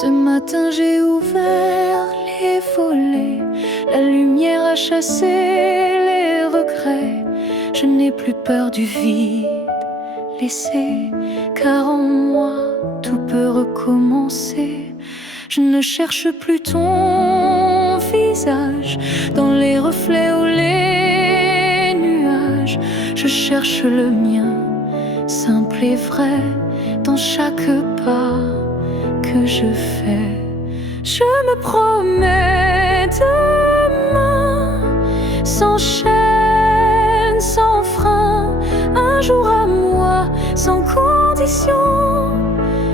Ce matin j'ai ouvert les volets, la lumière a chassé les regrets. Je n'ai plus peur du vide laissé, car en moi tout peut recommencer. Je ne cherche plus ton visage dans les reflets ou les nuages. Je cherche le mien, simple et vrai, dans chaque pas que je fais. Je me promets demain, sans chaîne, sans frein, un jour à moi, sans condition,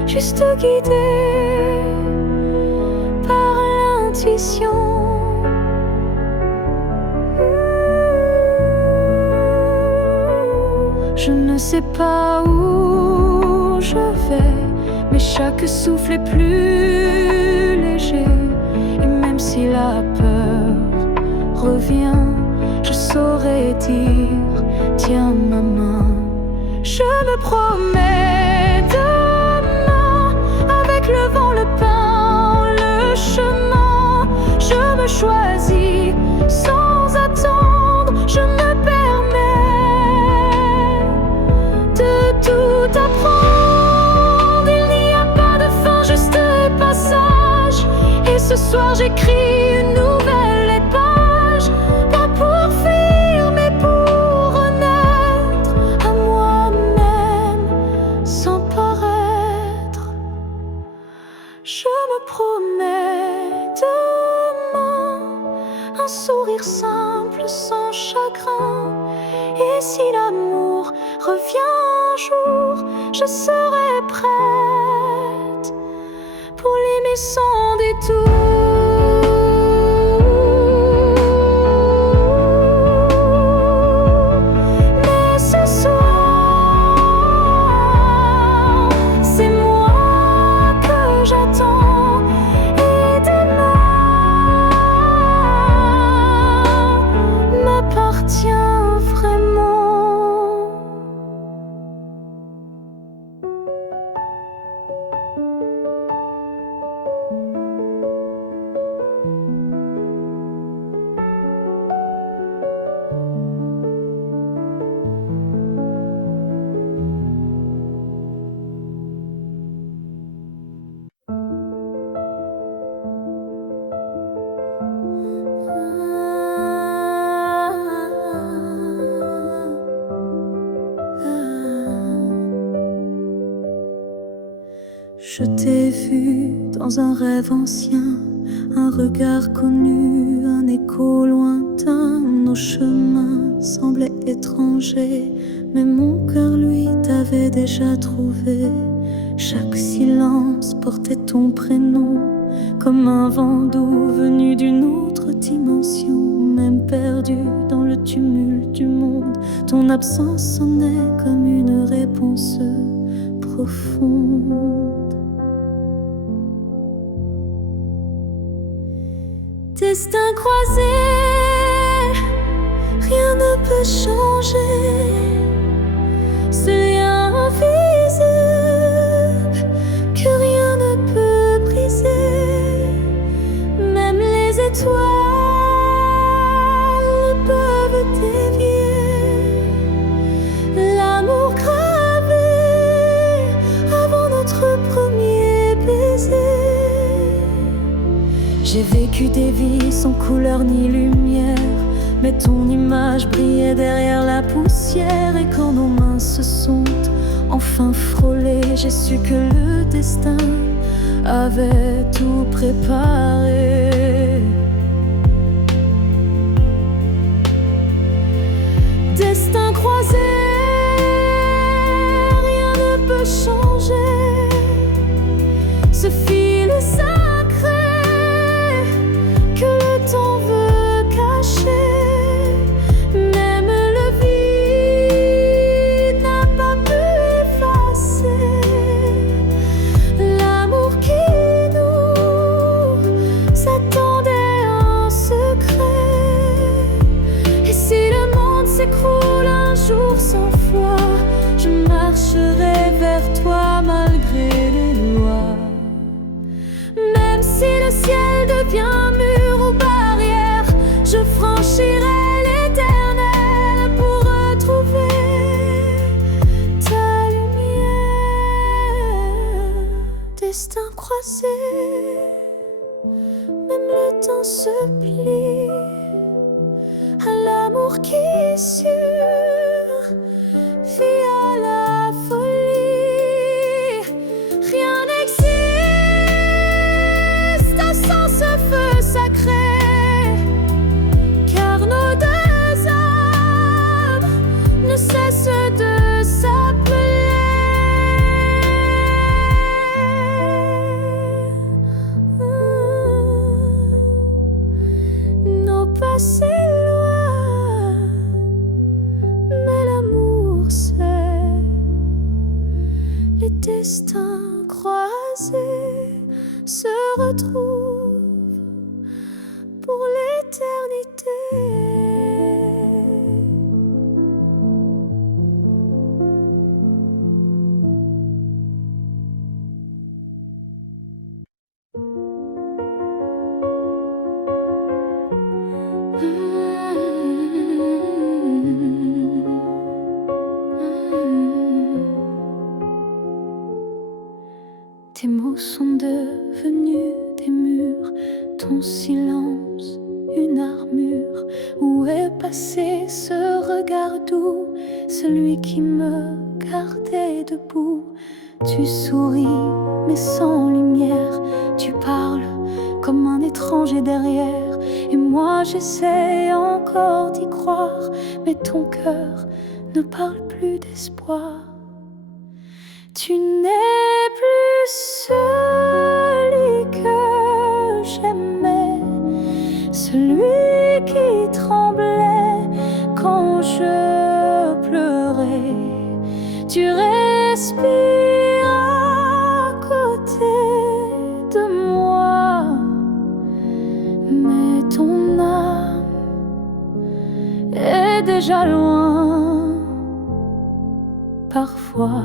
juste guidé par l'intuition. Je ne sais pas où je vais, mais chaque souffle est plus léger. Et même si la peur revient, je saurais dire, tiens ma main. Je me promets demain, avec le vent, le pain, le chemin. Je me choisis sans attendre, je me permets de tout apprendre. Il n'y a pas de fin, juste passage. Et ce soir j'écris une nouvelle page, pas pour fuir mais pour renaître à moi-même sans paraître. Je me promets demain, un sourire simple sans chagrin. Et si l'amour revient un jour, je serai prête pour l'aimer sans détour. Mais ce soir, c'est moi que j'attends. Et demain m'appartient vraiment. Je t'ai vu dans un rêve ancien, un regard connu, un écho lointain. Nos chemins semblaient étrangers, mais mon cœur, lui, t'avait déjà trouvé. Chaque silence portait ton prénom, comme un vent doux venu d'une autre dimension. Même perdu dans le tumulte du monde, ton absence sonnait comme une réponse profonde. Destin croisé, rien ne peut changer. Ce lien invisible que rien ne peut briser. Même les étoiles ne peuvent dévier l'amour gravé avant notre premier baiser. J'ai vécu des vies sans couleur ni lumière, mais ton image brillait derrière la poussière. Et quand nos mains se sont enfin frôlées, j'ai su que le destin avait tout préparé. Destin croisé, rien ne peut changer. Ce fil sacré que le temps veut cacher, même le vide n'a pas pu effacer l'amour qui nous a devient mur ou barrière, je franchirai l'éternel pour retrouver ta lumière. Destin croisé, même le temps se plie à l'amour qui est sûr, vit à la folie. Rien n'existe sans ce feu sacré, car nos deux âmes ne cessent de s'appeler. Nos passés destins croisés se retrouvent pour l'éternité. Tes mots sont devenus des murs, ton silence une armure. Où est passé ce regard doux, celui qui me gardait debout? Tu souris mais sans lumière, tu parles comme un étranger derrière. Et moi j'essaie encore d'y croire, mais ton cœur ne parle plus d'espoir. Tu n'es plus celui que j'aimais, celui qui tremblait quand je pleurais. Tu respires à côté de moi, mais ton âme est déjà loin parfois.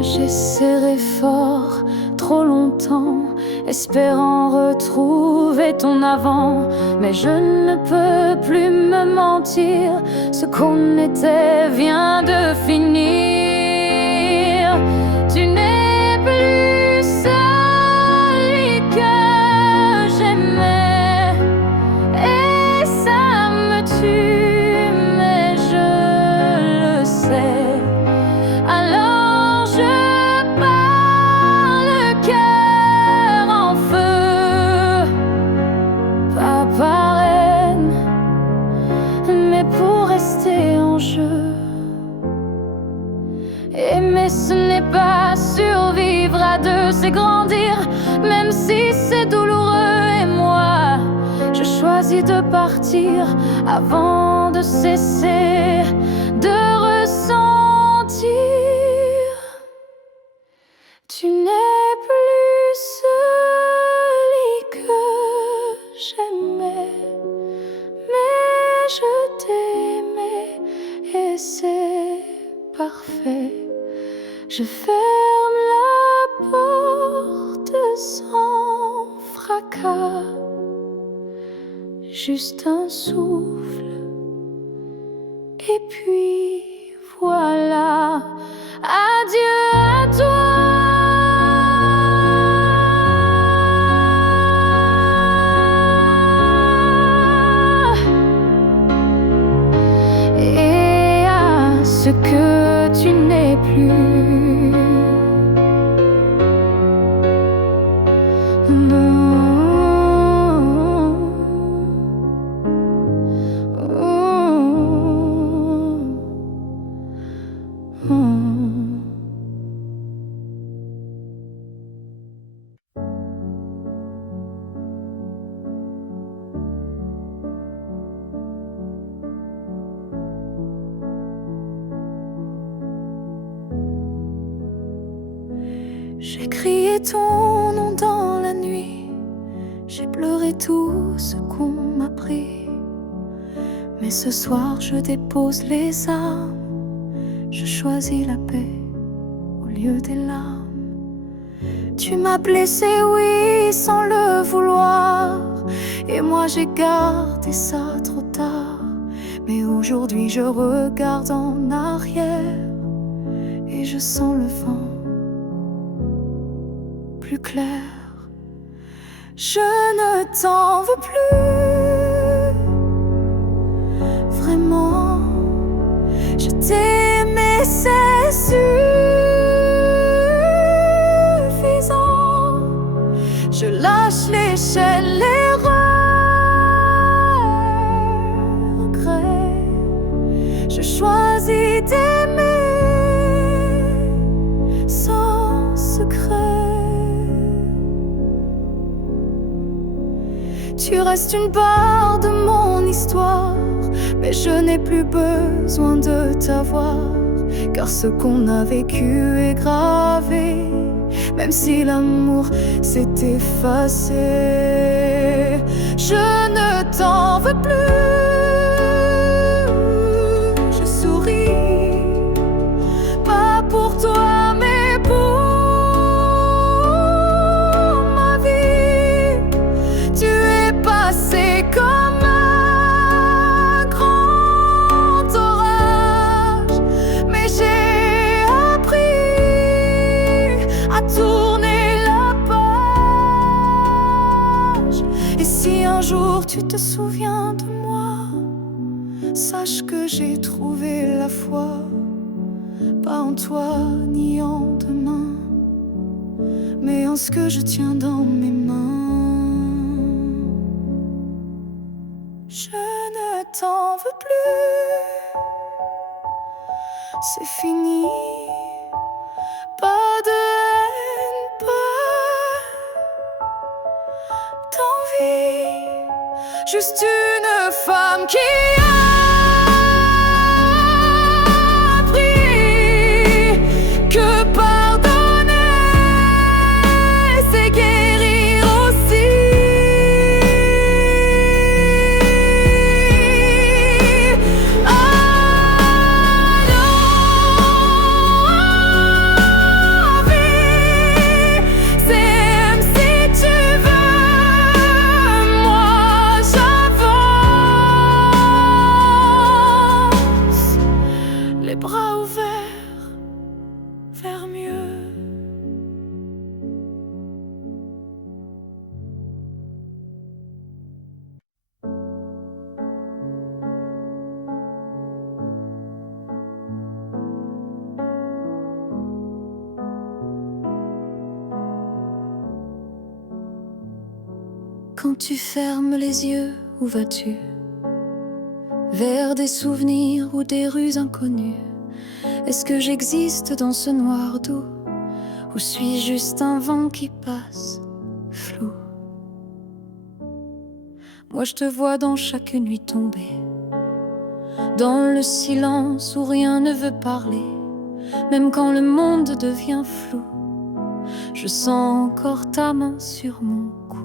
J'ai serré fort trop longtemps, espérant retrouver ton avant. Mais je ne peux plus me mentir, ce qu'on était vient de finir. Tu n'es plus celui que j'aimais, et ça me tue, mais je le sais. Alors je pars le cœur en feu, pas par haine, mais pour rester en jeu. Aimer ce n'est pas survivre à deux, c'est grandir, même si c'est douloureux. Et moi, je choisis de partir avant de cesser de ressentir. Tu n'es plus celui que j'aimais, mais je t'aimais et c'est parfait. Je ferme la porte sans fracas, juste un souffle, et puis voilà. Adieu à toi. Et à ce que tu n'es plus. J'ai crié ton nom dans la nuit, j'ai pleuré tout ce qu'on m'a pris. Mais ce soir je dépose les armes, je choisis la paix au lieu des larmes. Tu m'as blessé, oui, sans le vouloir, et moi j'ai gardé ça trop tard. Mais aujourd'hui je regarde en arrière et je sens le vent plus clair. Je ne t'en veux plus, vraiment. Je t'ai aimé, c'est suffisant. Je lâche les chaînes, les regrets. Je choisis d'aimer sans secret. Tu restes une part de mon histoire, mais je n'ai plus besoin de t'avoir, car ce qu'on a vécu est gravé, même si l'amour s'est effacé. Je ne t'en veux plus. Je souris, pas pour toi, mais pour ma vie. Tu es passé comme un grand orage, mais j'ai appris à tourner la page. Et si un jour tu te souviens de moi, sache que j'ai trouvé la foi, pas en toi ni en demain, mais en ce que je tiens dans mes mains. Je ne t'en veux plus, c'est fini. Pas de haine, pas d'envie, juste une femme qui a appris que pardonner, c'est guérir aussi. Même si tu veux, moi j'avance, les bras ouverts vers mieux. Quand tu fermes les yeux, où vas-tu? Vers des souvenirs ou des rues inconnues? Est-ce que j'existe dans ce noir doux, ou suis-je juste un vent qui passe, flou? Moi je te vois dans chaque nuit tombée, dans le silence où rien ne veut parler. Même quand le monde devient flou, je sens encore ta main sur mon cou.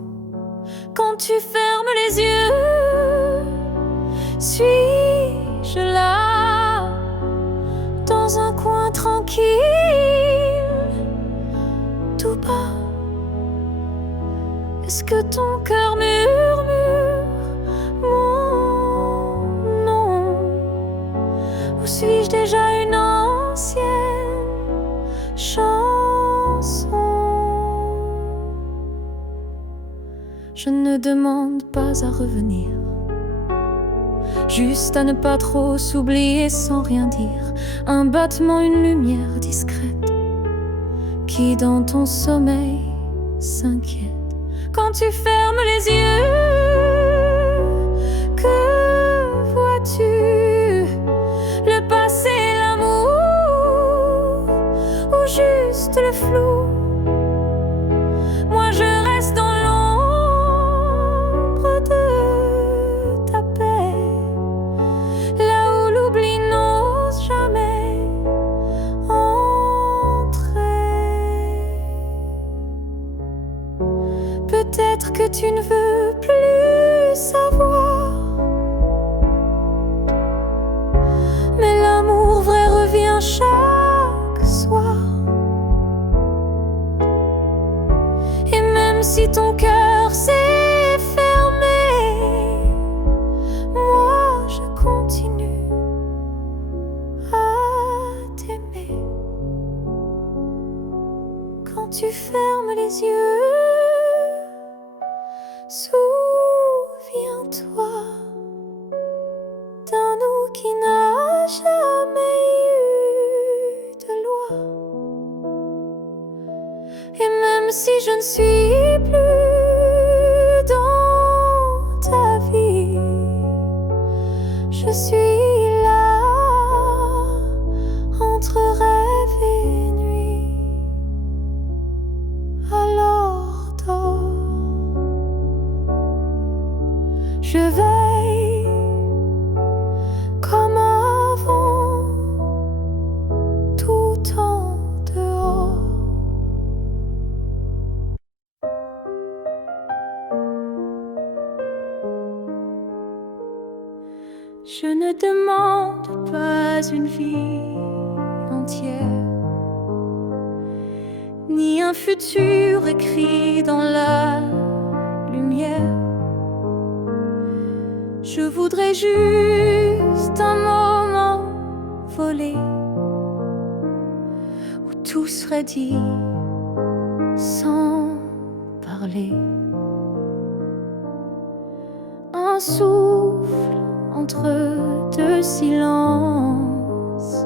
Quand tu fermes les yeux, suis-je là, dans un coin tranquille, tout bas? Est-ce que ton cœur murmure mon nom, ou suis-je déjà une ancienne chanson? Je ne demande pas à revenir, juste à ne pas trop s'oublier sans rien dire. Un battement, une lumière discrète qui dans ton sommeil s'inquiète. Quand tu fermes les yeux, que vois-tu? Le passé, l'amour, ou juste le flou? Moi je reste dans l'ombre de ta paix, là où l'oubli n'ose jamais entrer. Peut-être que tu ne veux plus savoir si ton cœur s'est fermé, moi je continue à t'aimer. Quand tu fermes les yeux, souviens-toi d'un nous qui n'a jamais eu de loi. Et même si je ne suis plus dans ta vie, je suis là entre rêve et nuit. Alors dors, je veille comme avant, tout en dehors. Je ne demande pas une vie entière, ni un futur écrit dans la lumière. Je voudrais juste un moment volé où tout serait dit sans parler. Un souffle entre deux silences,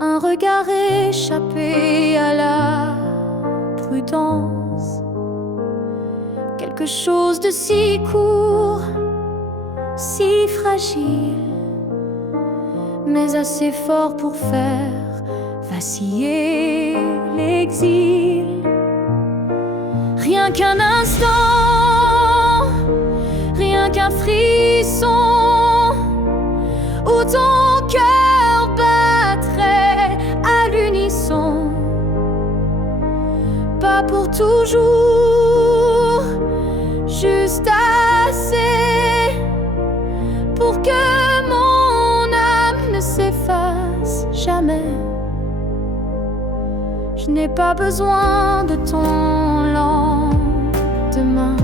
un regard échappé à la prudence, quelque chose de si court, si fragile, mais assez fort pour faire vaciller l'exil. Rien qu'un instant, rien qu'un frisson, où ton cœur battrait à l'unisson. Pas pour toujours, juste assez pour que mon âme ne s'efface jamais. Je n'ai pas besoin de ton lendemain,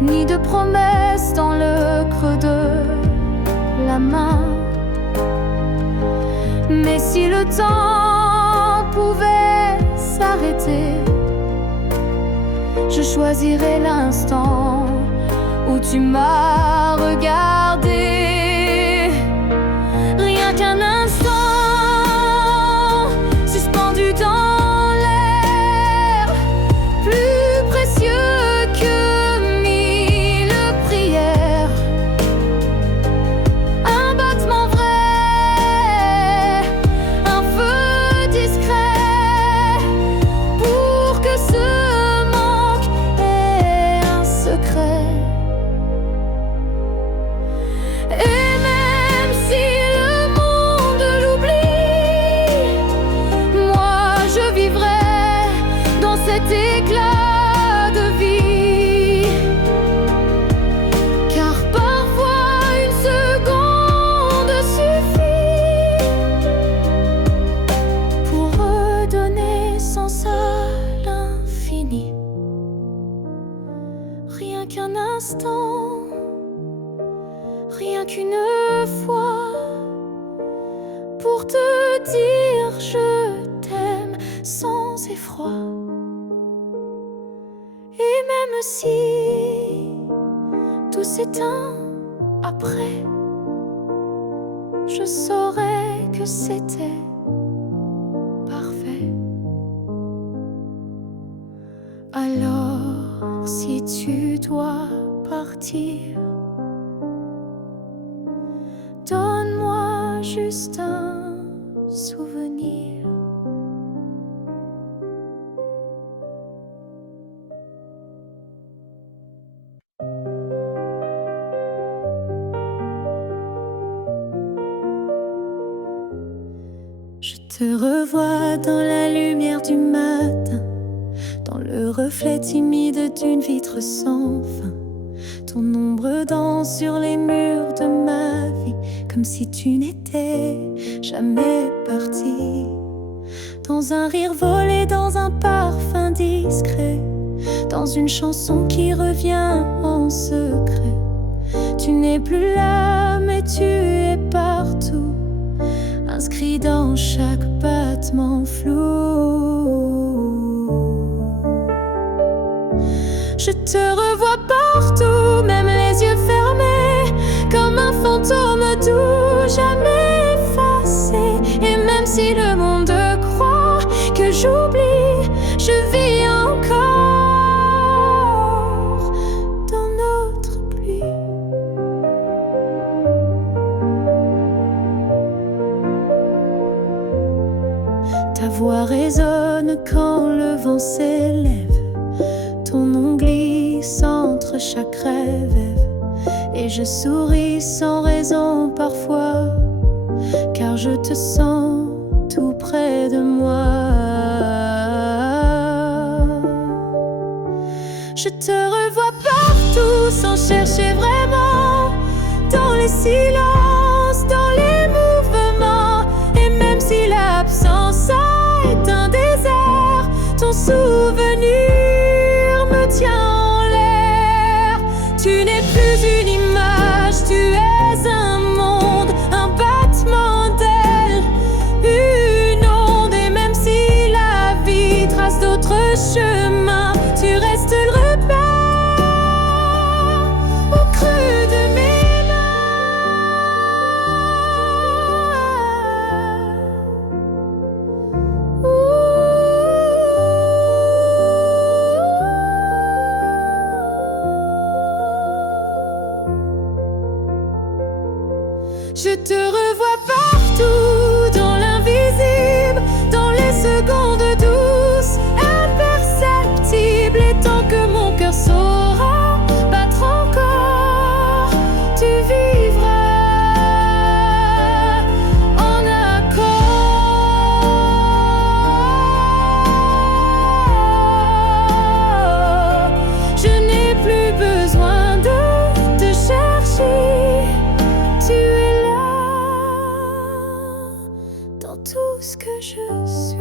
ni de promesses dans le creux de la main. Mais si le temps pouvait s'arrêter, je choisirais l'instant où tu m'as regardé. Rien qu'un instant, suspendu dans l'air, plus précieux que mille prières. Un battement vrai, un feu discret, pour que ce manque ait un secret. Et même si le monde l'oublie, moi je vivrai dans cet éclat de vie. Car parfois une seconde suffit pour redonner sens à l'infini. Rien qu'un instant, rien qu'une fois, pour te dire je t'aime sans effroi. Et même si tout s'éteint après, je saurais que c'était parfait. Alors si tu dois partir, donne-moi juste un souvenir. Je te revois dans la lumière du matin, dans le reflet timide d'une vitre sans fin. Ton ombre danse sur les murs de ma vie, comme si tu n'étais jamais parti. dans un rire volé, dans un parfum discret, dans une chanson qui revient en secret. Tu n'es plus là, mais tu es partout, inscrit dans chaque battement flou. Je te revois partout, même les yeux fermés, comme un fantôme doux, jamais effacé. Et même si le monde croit que j'oublie, je vis encore dans notre pluie. Ta voix résonne quand le vent s'élève, ton nom glisse entre chaque rêve. Et je souris sans raison parfois, car je te sens tout près de moi. Je te revois partout sans chercher vraiment, dans les silences, dans les mouvements. Et même si l'absence a éteint des airs, ton souvenir me tient en l'air. Tu n'es plus une image, tu es un monde, un battement d'ailes, une onde. Et même si la vie trace d'autres chemins, tu restes le repère au creux de mes Je te revois partout, dans l'invisible, dans les secondes douces, imperceptibles. Et tant que mon cœur saura battre encore, tu vivras en accord. Je n'ai plus besoin de te chercher, tu es dans tout ce que je suis.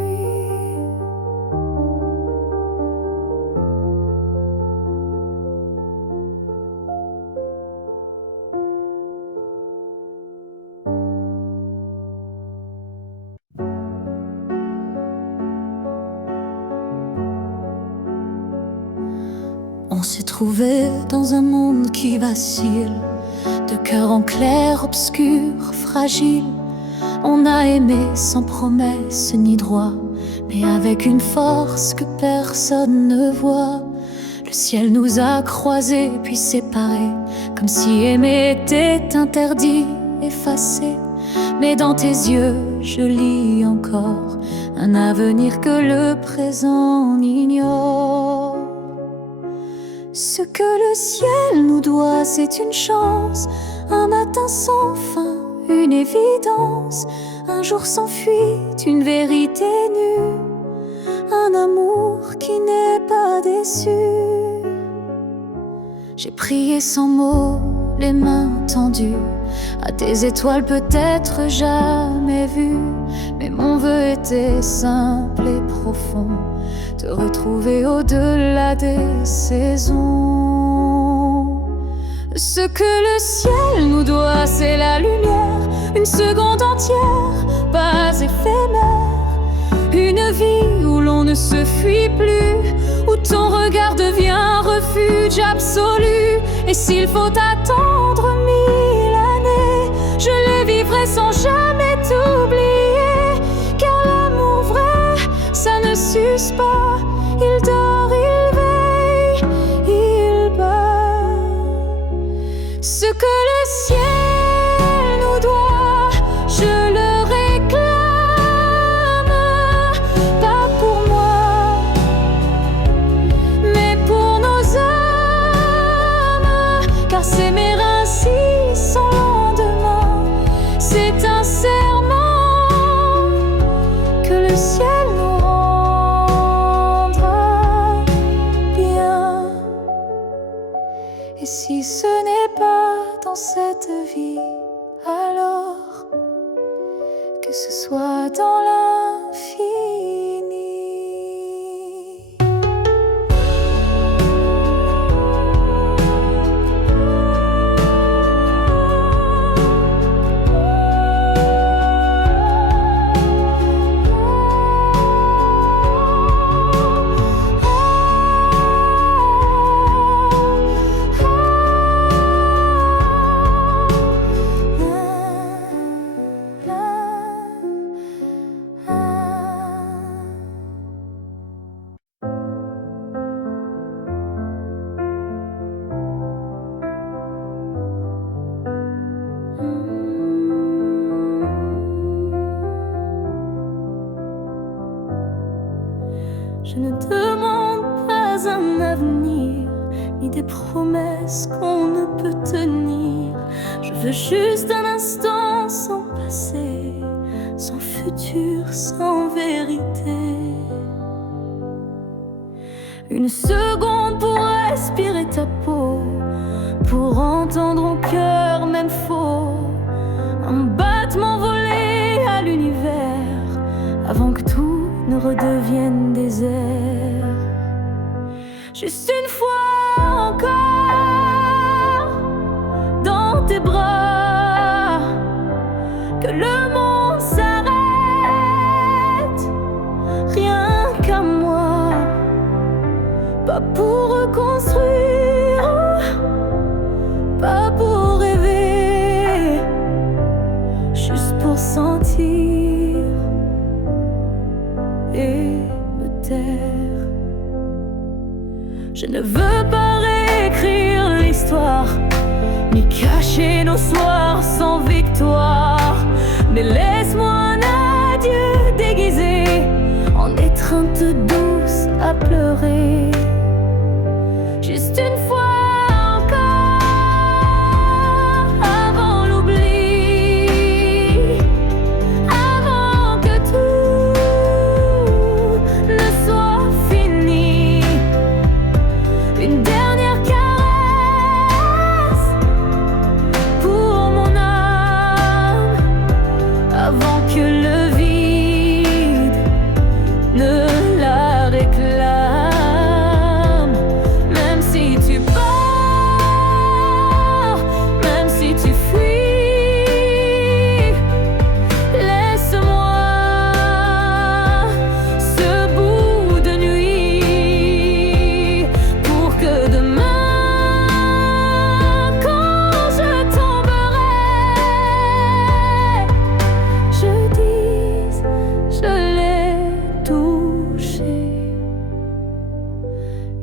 On s'est trouvé dans un monde qui vacille, de cœur en clair, obscur, fragile. On a aimé sans promesse ni droit, mais avec une force que personne ne voit. Le ciel nous a croisés puis séparés, comme si aimer était interdit, effacé. Mais dans tes yeux, je lis encore un avenir que le présent ignore. Ce que le ciel nous doit, c'est une chance, un matin sans fin, une évidence, un jour sans fuite, une vérité nue, un amour qui n'est pas déçu. J'ai prié sans mots, les mains tendues à tes étoiles peut-être jamais vues, mais mon vœu était simple et profond, te retrouver au-delà des saisons. Ce que le ciel nous doit, c'est la lumière, une seconde entière, pas éphémère. Une vie où l'on ne se fuit plus, où ton regard devient refuge absolu. Et s'il faut attendre 1000 années, je les vivrai sans jamais t'oublier. Car l'amour vrai, ça ne s'use pas, il dort, il veille, il bat. Ce que le ciel nous doit, je le réclame, pas pour moi, mais pour nos âmes. Car s'aimer ainsi sans lendemain, c'est un serment que le ciel nous rendra. Je ne demande pas un avenir, ni des promesses qu'on ne peut tenir. Je veux juste un instant sans passé, sans futur, sans vérité. Une seconde pour respirer ta peau, pour entendre au cœur même faux, un battement volé à l'univers, avant que tout ne redevienne désert. Juste une fois encore, dans tes bras, que le monde s'arrête, rien qu'à moi, pas pour reconstruire, pas pour rêver, juste pour sentir et me taire. Je ne veux pas réécrire l'histoire, ni cacher nos soirs sans victoire, mais laisse-moi un adieu déguisé en étreinte douce à pleurer. Juste une fois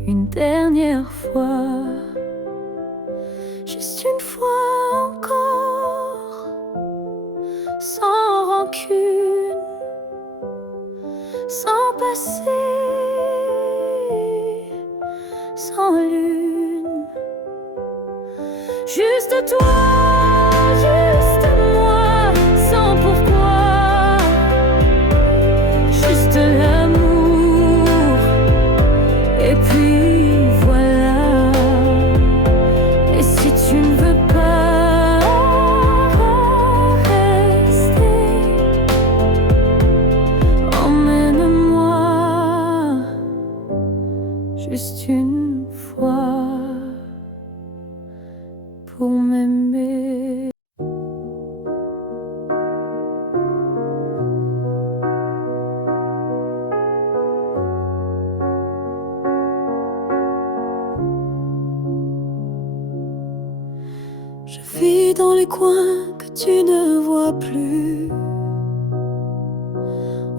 une dernière fois, juste une fois encore, sans rancune, sans passé, sans lune, juste toi, juste moi, sans pourquoi, juste l'amour, et puis juste une fois pour m'aimer. Je vis dans les coins que tu ne vois plus,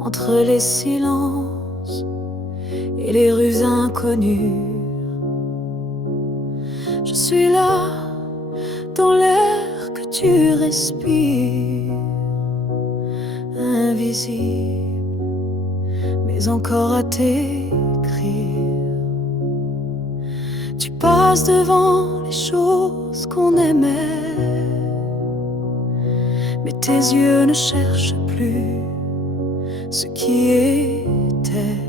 entre les silences et les rues inconnues. Je suis là, dans l'air que tu respires, invisible, mais encore à t'écrire. Tu passes devant les choses qu'on aimait, mais tes yeux ne cherchent plus ce qui était.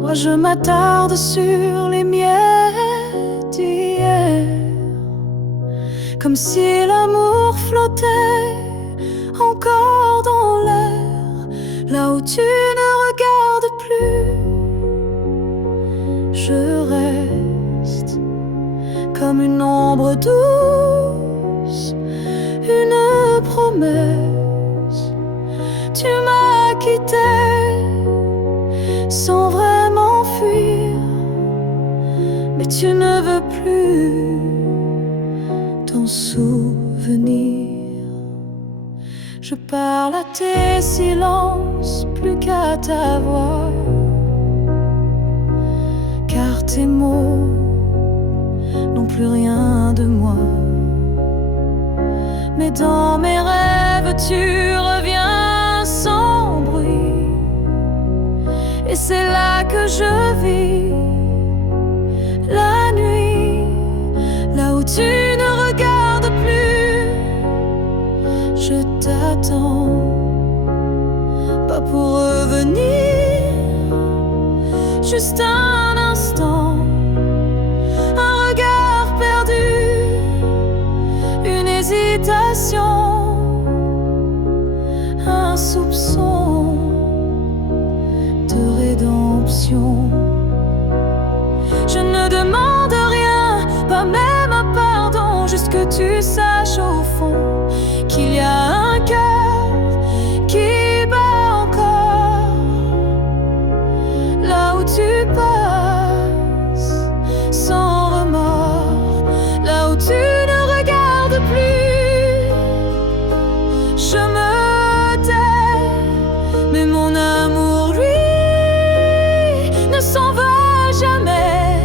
Moi je m'attarde sur les miettes d'hier, comme si l'amour flottait encore dans l'air, là où tu ne regardes plus. Je reste comme une ombre douce, une promesse. Tu m'as quitté sans vraiment fuir, mais tu ne veux plus t'en souvenir. Je parle à tes silences plus qu'à ta voix, car tes mots n'ont plus rien de moi. Mais dans mes rêves tu reviens sans bruit, Et c'est là que je vis la nuit, là où tu ne regardes plus. Je t'attends, pas pour revenir, juste un instant, un regard perdu, une hésitation, un soupçon de rédemption. Je ne demande rien, pas même un pardon, juste que tu saches au fond qu'il y a un cœur qui bat encore là où tu passes sans remords, là où tu ne regardes plus. Je me tais, mais mon amour, lui, ne s'en va jamais.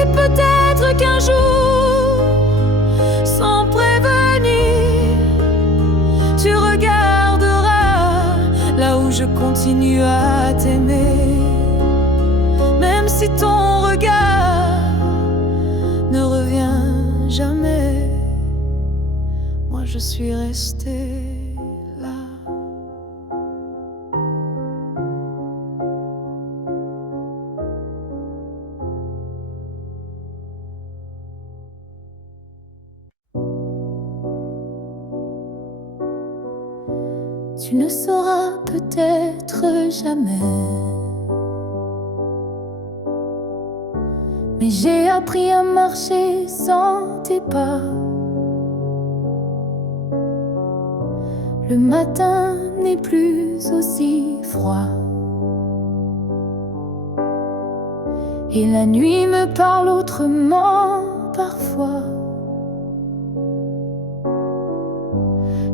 Et peut-être qu'un jour, sans prévenir, tu regarderas là où je continue à t'aimer. Même si ton regard ne revient jamais, moi je suis restée là. Tu ne sauras peut-être jamais, mais j'ai appris à marcher sans tes pas. Le matin n'est plus aussi froid, et la nuit me parle autrement parfois.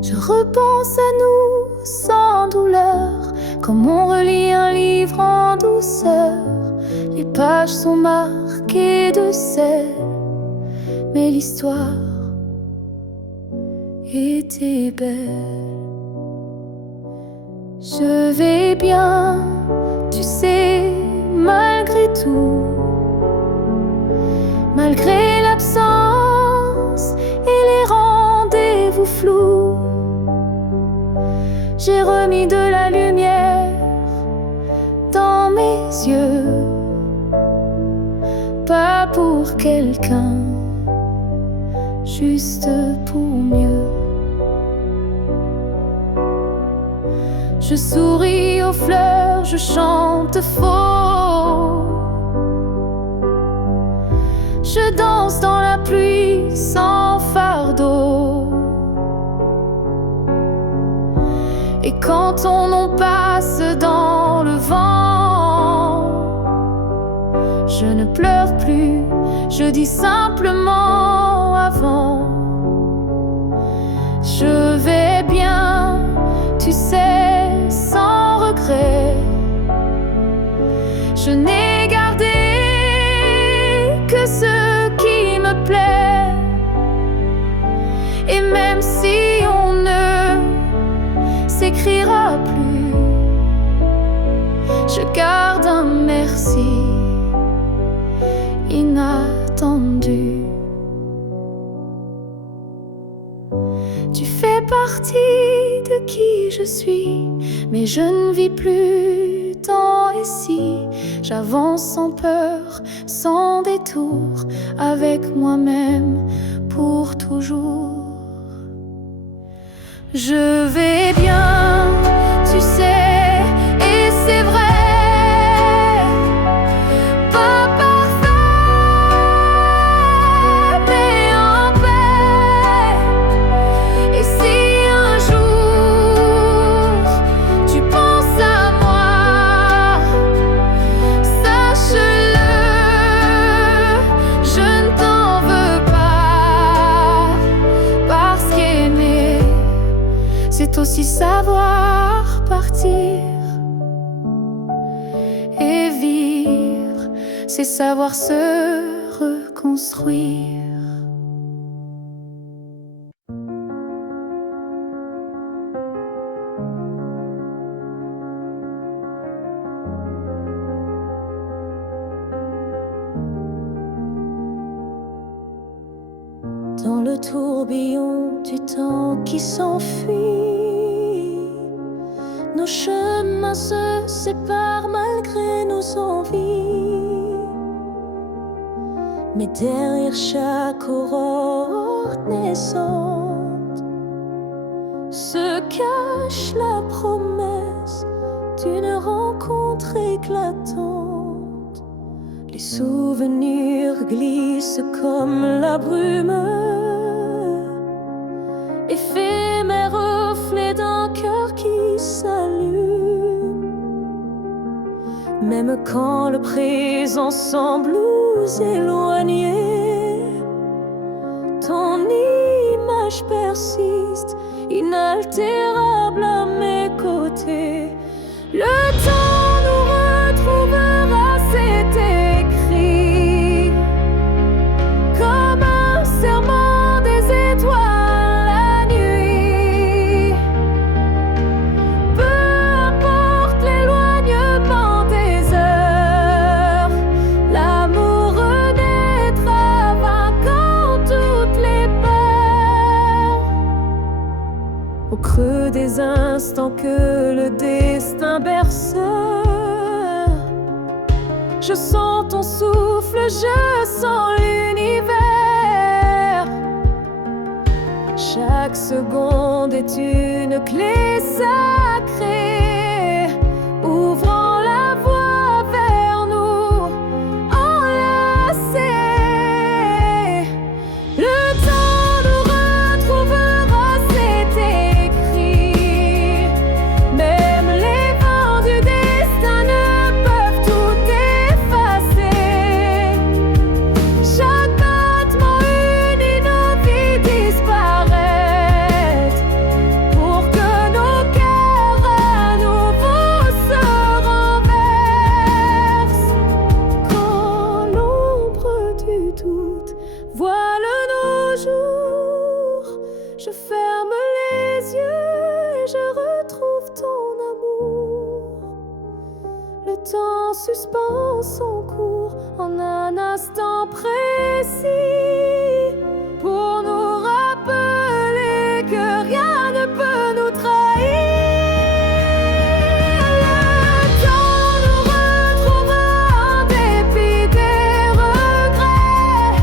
Je repense à nous sans douleur, comme on relit un livre en douceur. Les pages sont marquées de sel, mais l'histoire était belle. Je vais bien, tu sais, malgré tout, malgré l'absence et les rendez-vous flous. J'ai remis de la lumière dans mes yeux, pas pour quelqu'un, juste pour mieux. Je souris aux fleurs, je chante faux. Je danse dans la pluie sans fardeau. Et quand ton nom passe dans le vent, je ne pleure plus, je dis simplement avant. Je vais bien, tu sais, sans regret. Je n'ai gardé que ce qui me plaît. Et même si on ne s'écrira plus, je garde un merci inattendu. Tu fais partie de qui je suis, mais je ne vis plus tant ici. J'avance sans peur, sans détour, avec moi-même pour toujours. Je vais bien, tu sais, et c'est vrai. Pas parfait, mais en paix. Et si un jour tu penses à moi, sache-le, je ne t'en veux pas. Parce qu'aimer, c'est aussi savoir partir. Et vivre, c'est savoir se reconstruire. le tourbillon du temps qui s'enfuit, nos chemins se séparent malgré nos envies. Mais derrière chaque aurore naissante se cache la promesse d'une rencontre éclatante. Les souvenirs glissent comme la brume, éphémère reflet d'un cœur qui s'allume. Même quand le présent semble nous éloigner, ton image persiste, inaltérable à mes côtés. Le temps nous retrouvera, c'est écrit, comme un serment des étoiles la nuit. Peu importe l'éloignement des heures, l'amour renaîtra, vainquant toutes les peurs. Au creux des instants que le destin berce, je sens ton souffle, je sens l'univers. Chaque seconde est une clé sacrée, ouvrant la voie vers nous, enlacés. Le temps nous retrouvera, c'est écrit. Même les vents du destin ne peuvent tout effacer. Chaque battement unit nos vies disparaître, pour que nos cœurs à nouveau se renversent. Quand l'ombre du doute voile nos jours, je ferme les yeux et je retrouve ton amour. Le temps suspend son cours en un instant précis, pour nous rappeler que rien ne peut nous trahir. Le temps nous retrouvera en dépit des regrets,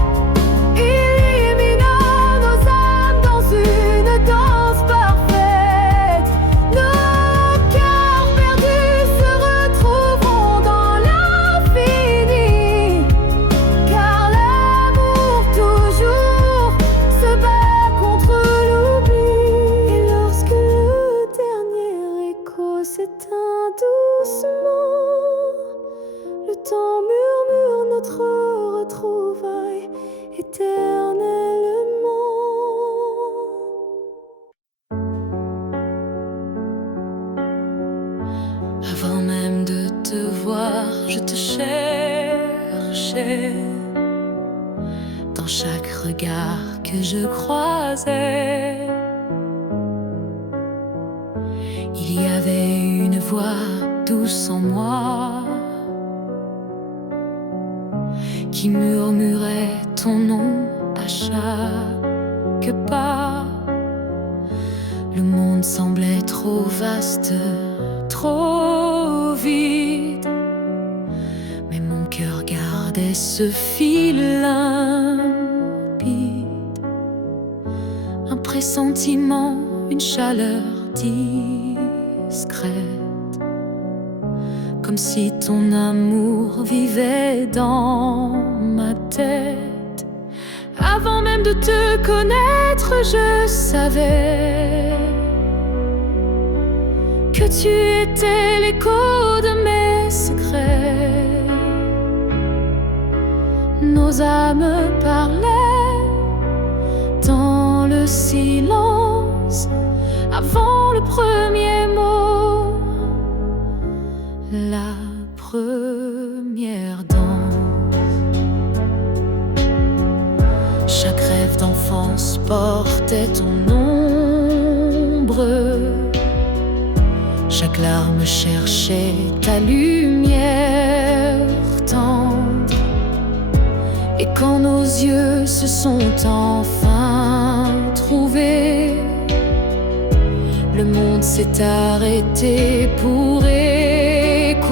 illuminant nos âmes dans une danse parfaite. Nos cœurs perdus se retrouveront dans l'infini, car l'amour toujours se bat contre l'oubli. Et lorsque le dernier écho s'éteint doucement, le temps murmure notre retrouvaille éternellement. Avant même de te voir, je te cherchais. Dans chaque regard que je croisais, il y avait une voix douce en moi qui murmurait ton nom à chaque pas. Le monde semblait trop vaste, trop vide, mais mon cœur gardait ce fil limpide. Un pressentiment, une chaleur discrète, comme si ton amour vivait dans ma tête. Avant même de te connaître, je savais que tu étais l'écho de mes secrets. Nos âmes parlaient dans le silence avant le premier mot, la première danse. Chaque rêve d'enfance portait ton ombre, chaque larme cherchait ta lumière tendre. Et quand nos yeux se sont enfin retrouver. Le monde s'est arrêté pour écouter.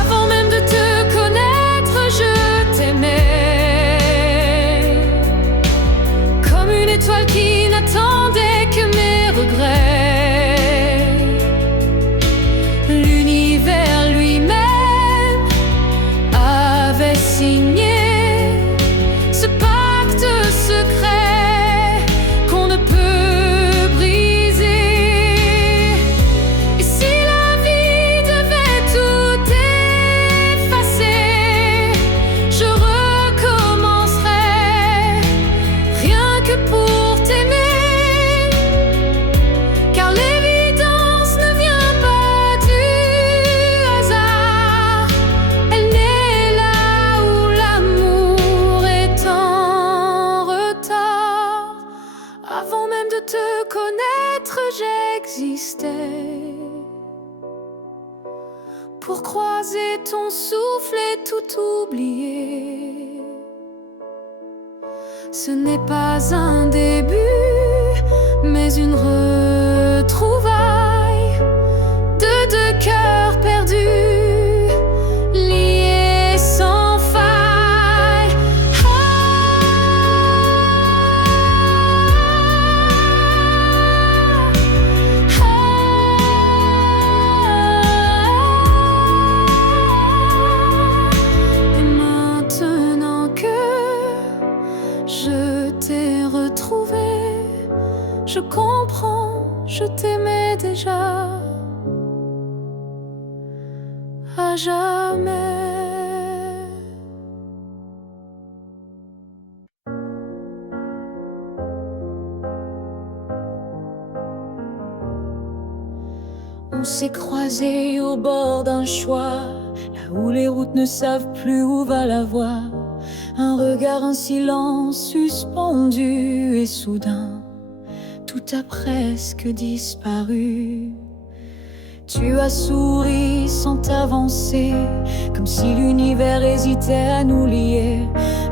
Avant même de te connaître, je t'aimais. Comme une étoile qui n'attendait que mes regrets. L'univers lui-même avait signé ce pacte secret qu'on ne peut briser. Et si la vie devait tout effacer, je recommencerais rien que pour t'aimer. Car l'évidence ne vient pas du hasard, elle naît là où l'amour est en retard. Avant même de te connaître, j'existais pour croiser ton souffle et tout oublier. Ce n'est pas un début, mais une retrouvaille de deux cœurs perdus, liés sans faille. Et maintenant que je t'ai retrouvé, je comprends, je t'aimais déjà à jamais. On s'est croisés au bord d'un choix, là où les routes ne savent plus où va la voie. Un regard, un silence suspendu, et soudain, tout a presque disparu. Tu as souri sans t'avancer, comme si l'univers hésitait à nous lier.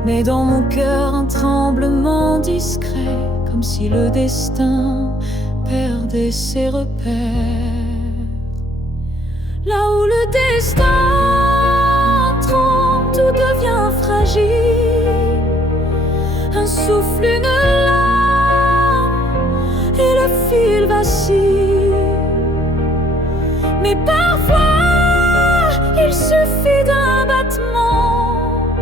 Mais dans mon cœur, un tremblement discret, comme si le destin perdait ses repères. Là où le destin tremble, tout devient fragile. Un souffle, une larme, et le fil vacille. Mais parfois, il suffit d'un battement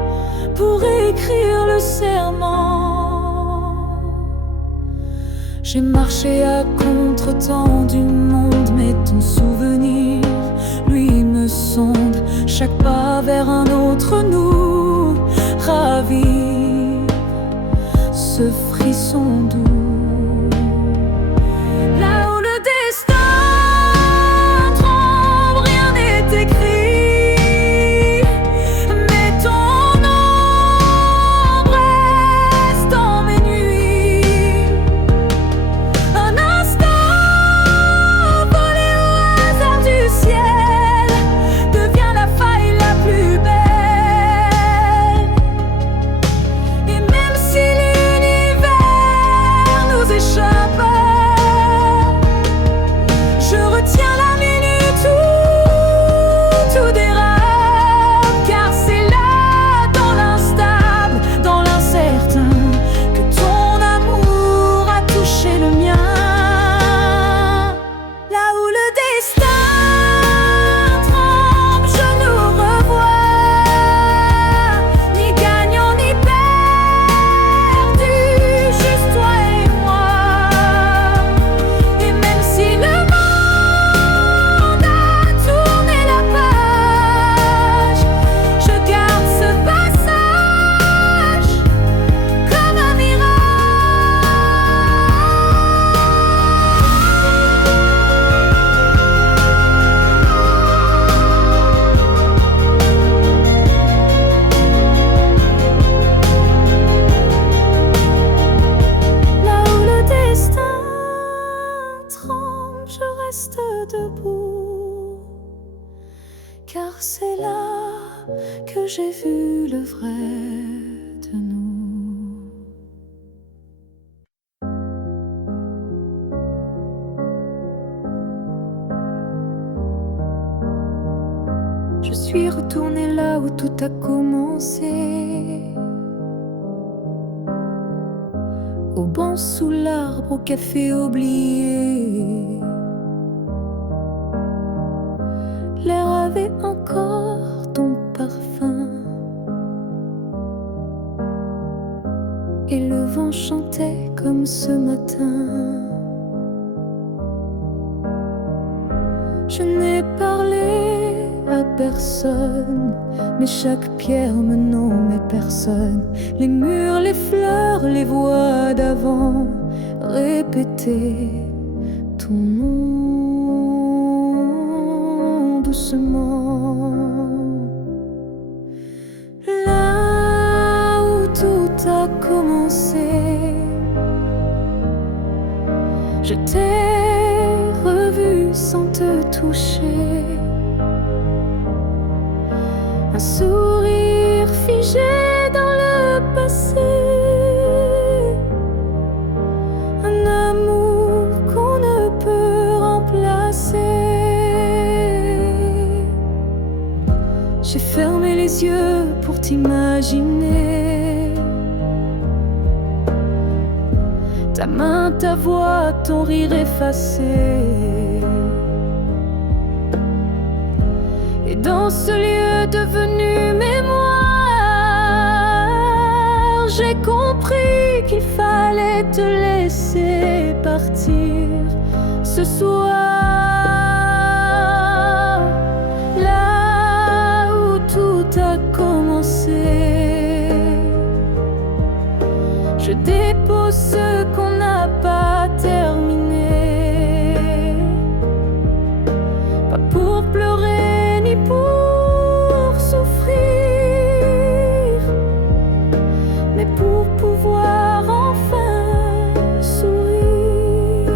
pour écrire le serment. J'ai marché à contre-temps du monde, mais ton souvenir, lui, me sonde. Chaque pas vers un autre nous ravive ce frisson doux. Là où le destin tremble, rien n'est écrit, mais ton ombre reste dans mes nuits. Un instant volé au hasard du ciel devient la faille la plus belle. Et même si l'univers nous échappe, je retiens la minute où tout dérape. Car c'est là, dans l'instable, dans l'incertain, que ton amour a touché le mien. Là où le destin tremble, je nous revois, ni gagnant ni perdu, juste toi et moi. Et même si le monde a tourné la page, je garde ce passage comme un Là où le destin tremble, je reste debout, car c'est là que j'ai vu le vrai de nous. Je suis retournée là où tout a commencé, au banc sous l'arbre, au café oublié. L'air avait encore ton parfum et le vent chantait comme ce matin. Je n'ai parlé à personne, mais chaque pierre me nommait personne. Les murs, les fleurs, les voix d'avant répétaient ton nom doucement. Là où tout a commencé, je t'ai revu sans te toucher. Un sourire figé dans le passé, un amour qu'on ne peut remplacer. J'ai fermé les yeux pour t'imaginer, ta main, ta voix, ton rire effacé. Et dans ce lieu devenu mémoire, j'ai compris qu'il fallait te laisser partir ce soir. Là où tout a commencé, je dépose ce qu'on n'a pas terminé, pas pour pleurer ni pour souffrir, mais pour pouvoir enfin sourire.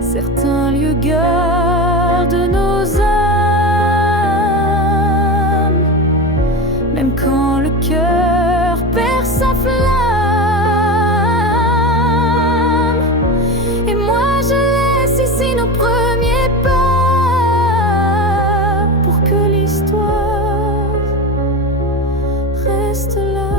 Certains lieux gardent nos âmes, même quand le cœur perd sa flamme. Et moi je laisse ici nos premiers pas, pour que l'histoire reste là.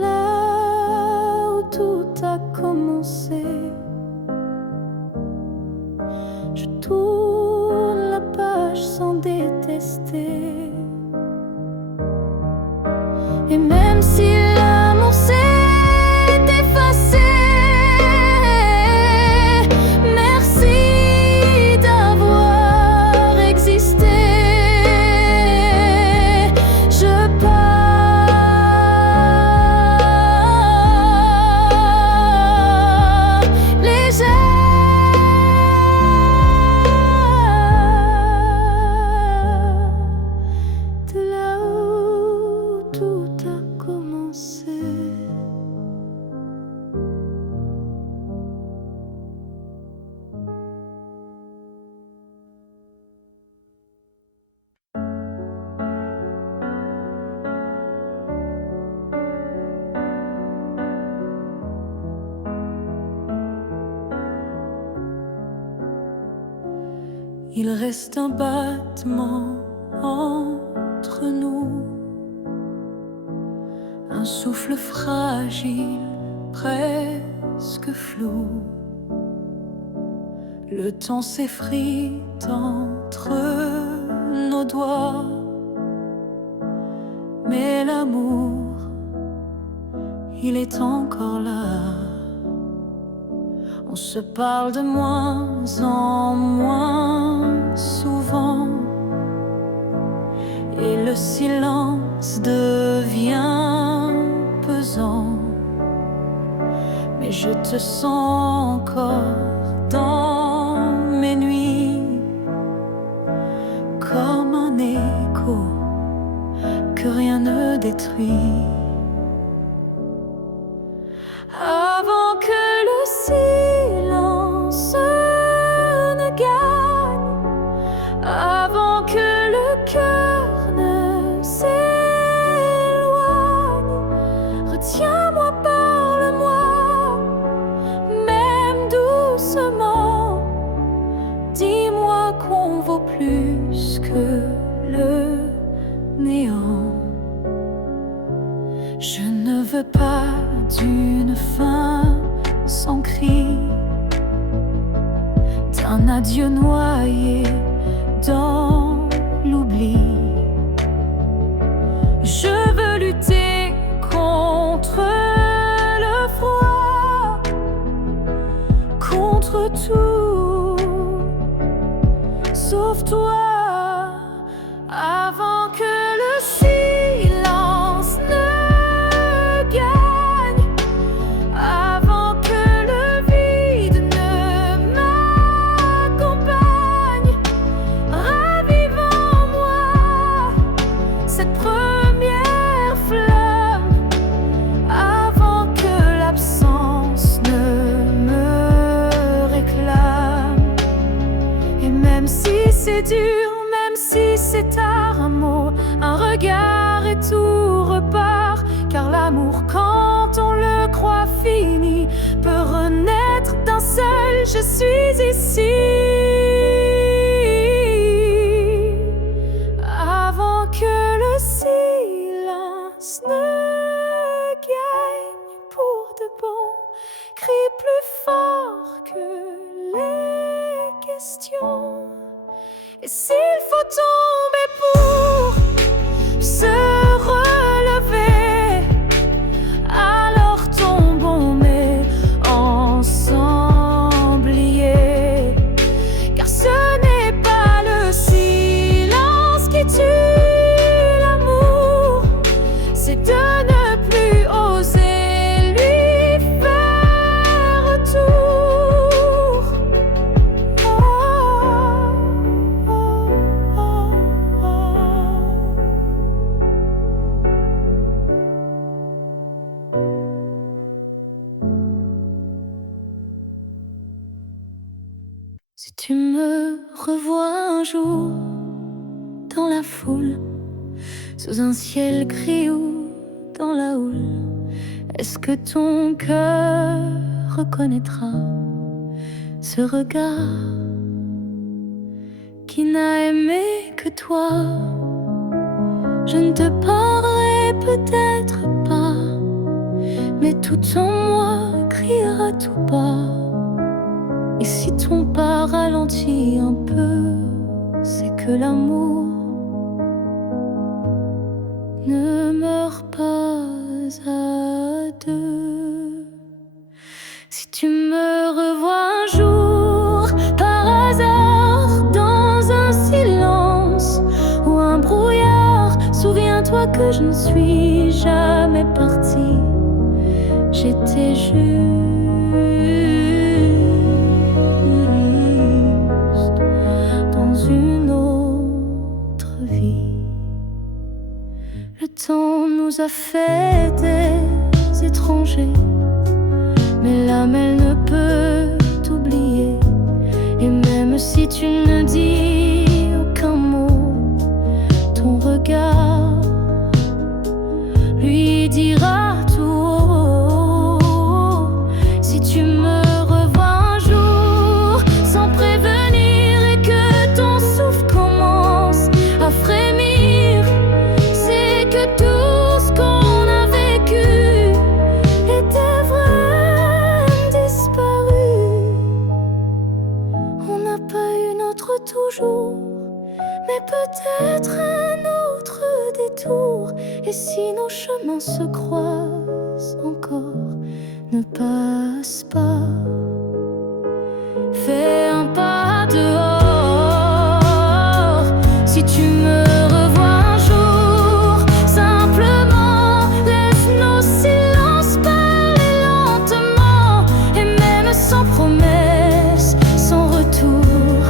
Là où tout a commencé, je tourne la page sans détester. Et même si l'amour s'est effacé, merci d'avoir existé. Je pars légère de là où tout a commencé. Il reste un battement entre nous, un souffle fragile, presque flou. Le temps s'effrite entre nos doigts, mais l'amour, il est encore là. On se parle de moins en moins souvent, et le silence devient pesant. Mais je te sens encore dans mes nuits, comme un écho que rien ne détruit. Avant que le silence ne gagne, avant que le cœur ne s'éloigne, retiens-moi, parle-moi, même doucement. pas d'une fin sans cri, d'un adieu noyé dans l'oubli. Je veux lutter contre le froid, contre tout, sauf toi, avant que le silence ne gagne, avant que le vide ne m'accompagne. Ravive en moi cette première flamme, avant que l'absence ne me réclame. Et même si c'est dur, même si c'est tard, un mot, un regard et tout repart. Car l'amour, quand on le croit fini, peut renaître d'un seul je suis ici. Avant que le silence ne gagne pour de bon, crie plus fort que les questions. Et s'il faut tomber pour se relever, alors tombons mais ensemble liés. Car ce n'est pas le silence qui tue l'amour, c'est de ne plus oser lui faire retour. Si tu me revois un jour dans la foule, sous un ciel gris ou dans la houle, est-ce que ton cœur reconnaîtra ce regard qui n'a aimé que toi? Je ne te parlerai peut-être pas, mais tout en moi criera tout bas. Et si ton pas ralentit un peu, c'est que l'amour ne meurt pas à deux. Si tu me revois un jour par hasard dans un silence ou un brouillard, souviens-toi que je ne suis jamais partie. J'étais juste dans une autre vie. Le temps nous a fait des étrangers, mais l'âme elle ne peut t'oublier. Et même si tu ne dis aucun mot, ton regard lui dira tout haut. Si tu me revois un jour sans prévenir et que ton souffle commence à frémir, c'est que tout ce qu'on a vécu était vrai, disparu. On n'a pas eu notre toujours, mais peut-être un autre détour. Et si nos chemins se croisent encore, ne passe pas. Fais un pas dehors. Si tu me revois un jour, simplement laisse nos silences parler lentement. Et même sans promesse, sans retour,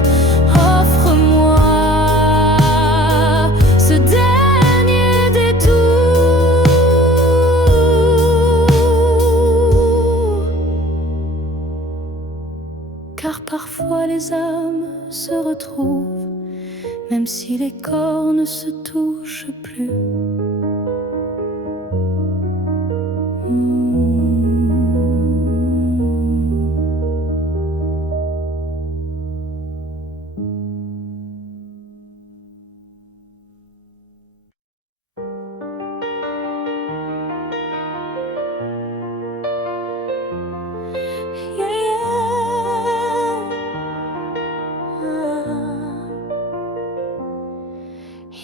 offre-moi ce dernier détour. Car parfois les âmes se retrouvent, même si les corps ne se touchent plus.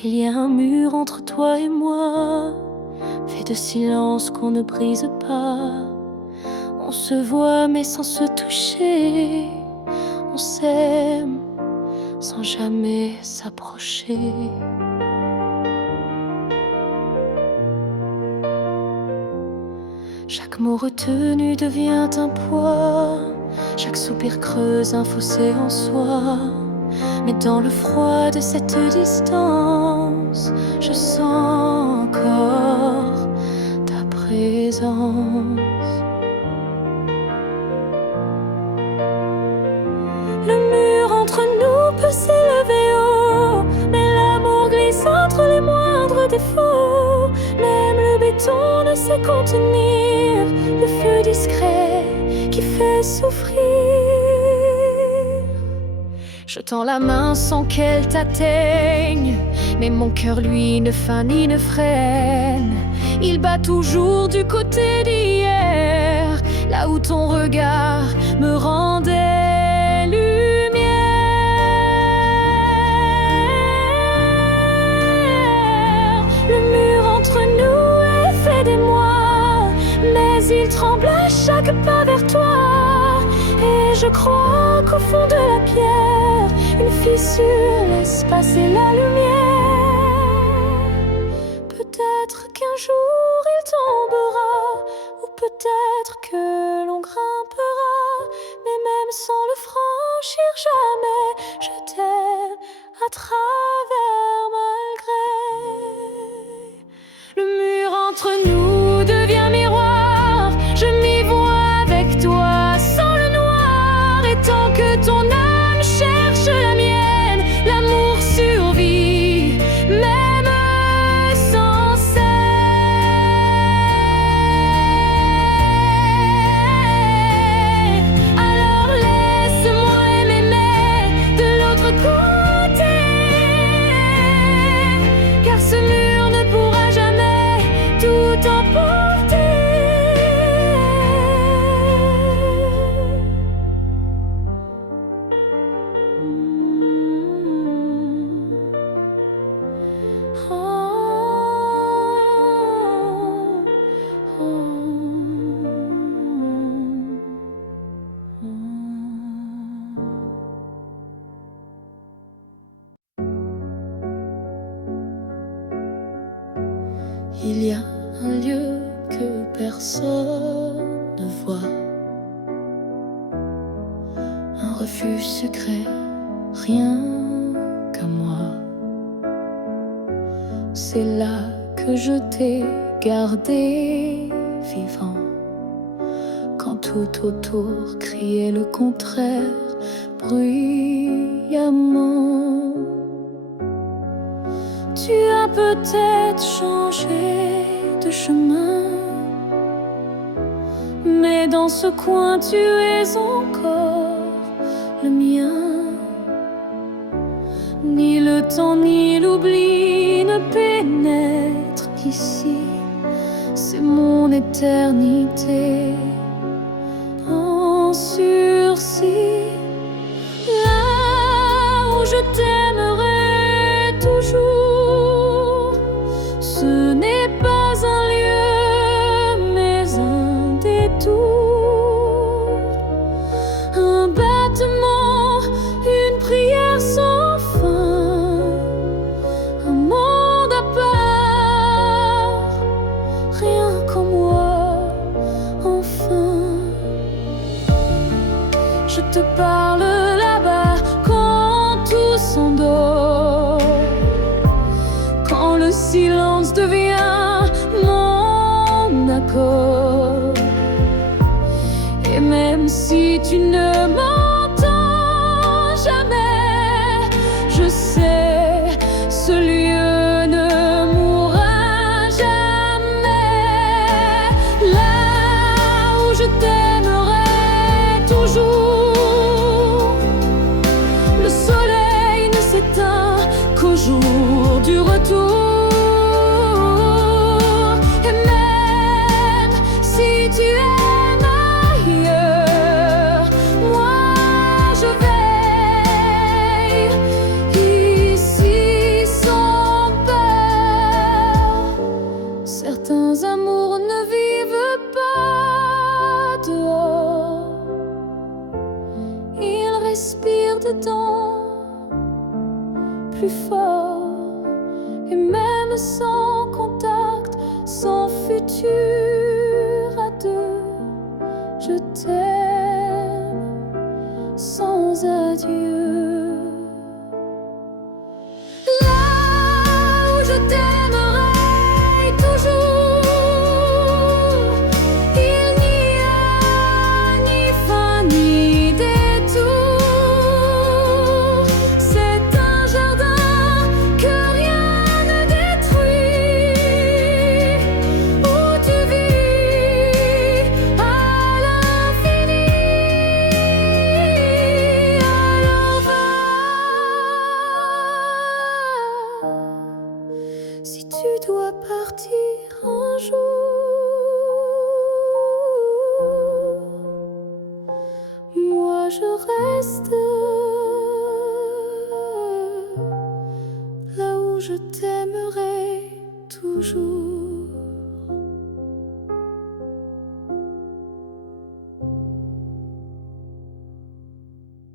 Il y a un mur entre toi et moi, fait de silence qu'on ne brise pas. On se voit mais sans se toucher, on s'aime sans jamais s'approcher. Chaque mot retenu devient un poids, chaque soupir creuse un fossé en soi. Mais dans le froid de cette distance, je sens encore ta présence. Le mur entre nous peut s'élever haut, mais l'amour glisse entre les moindres défauts. Même le béton ne sait contenir le feu discret qui fait souffrir. Je tends la main sans qu'elle t'atteigne, mais mon cœur lui ne feint ni ne freine. Il bat toujours du côté d'hier, là où ton regard me rendait lumière. Le mur entre nous est fait d'émoi, mais il tremble à chaque pas vers toi. Et je crois qu'au fond de la pierre, une fissure laisse passer la lumière. Peut-être qu'un jour il tombera, ou peut-être que l'on grimpera, mais même sans le franchir jamais, je t'aime à travers malgré. Le mur entre nous devient miroir, je m'y vois avec toi sans le noir, et tant que ton âme cherche la mienne, l'amour survit, même sans cesse. Alors laisse-moi m'aimer de l'autre côté, car ce mur ne pourra jamais tout emporter. Il y a un lieu que personne ne voit, un refuge secret, rien qu'à moi. C'est là que je t'ai gardé vivant, quand tout autour criait le contraire bruyamment. Tu as peut-être changé de chemin, mais dans ce coin tu es encore le mien. Ni le temps ni l'oubli ne pénètrent ici, c'est mon éternité en sursis. Là où je t'aimerai toujours, ce n'est pas un lieu, mais un détour, un battement, une prière sans fin, un monde à part, rien qu'en moi, enfin. Je te parle là-bas quand tout s'endort, quand le silence devient mon accord. Et même si tu ne m'entends jamais, je sais, ce lieu ne mourra jamais. Là où je t'aimerai toujours, le soleil ne s'éteint qu'au jour du retour. Et même si tu aimes ailleurs, moi je veille ici sans respire dedans plus fort, et même sans contact, sans futur à deux, je t'aime sans adieu. Là où je t'aimerai toujours, il n'y a ni fin ni détour. C'est un jardin que rien ne détruit, où tu vis à l'infini. Alors va, si tu dois partir un jour, moi je reste là où je t'aimerai toujours.